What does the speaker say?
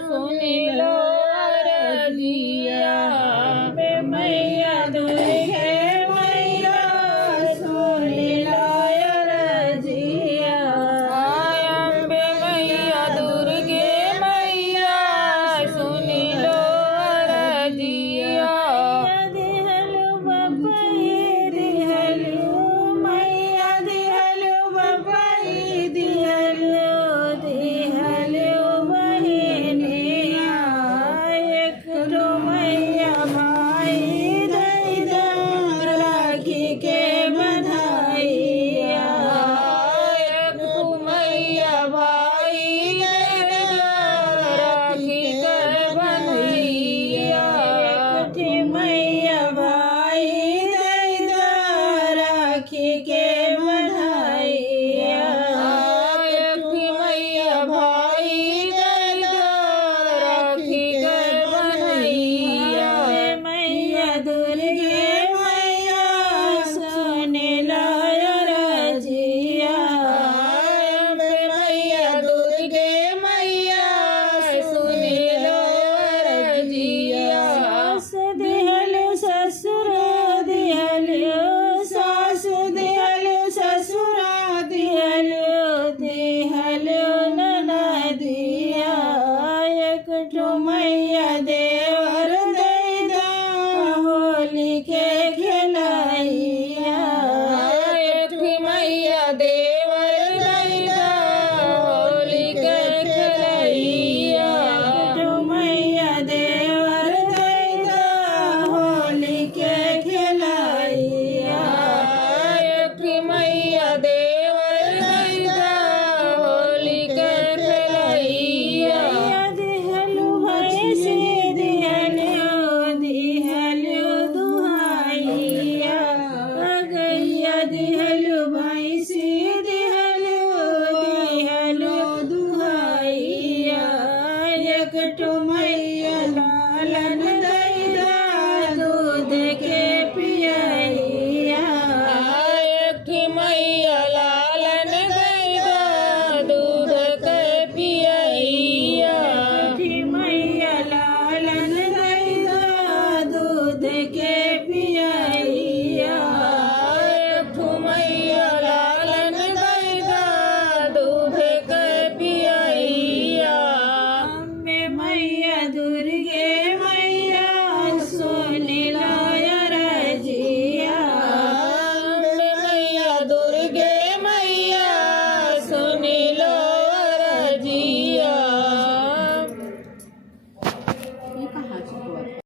सुनी लो अरजिया। मैया दुर्गे मैया सुनी लो अरजिया। अम्बे मैया दुर्गे मैया सुनी लो अरजिया। दिहलु बपई दिहलु मैया दिहलु बपई दिहलु दिहलु बहिनिया। एक तो मैया भाई दैदा राखी के बधाइया। एक तो मैया भाई दैदा राखी के बधाइया। एक थी मैया भाई दैदा राखी के बधाइया। एक थी मैया भाई दैदा राखी के बधाइया। मैया दुर्गे मैया सुनी लो अरजिया। मैया दुर्गे मैया सुनी लो अरजिया। सास दिहलु ससुर दिहलु सासु दिहलु ससुर दिहलु दिहलु ननदिया। एक ठो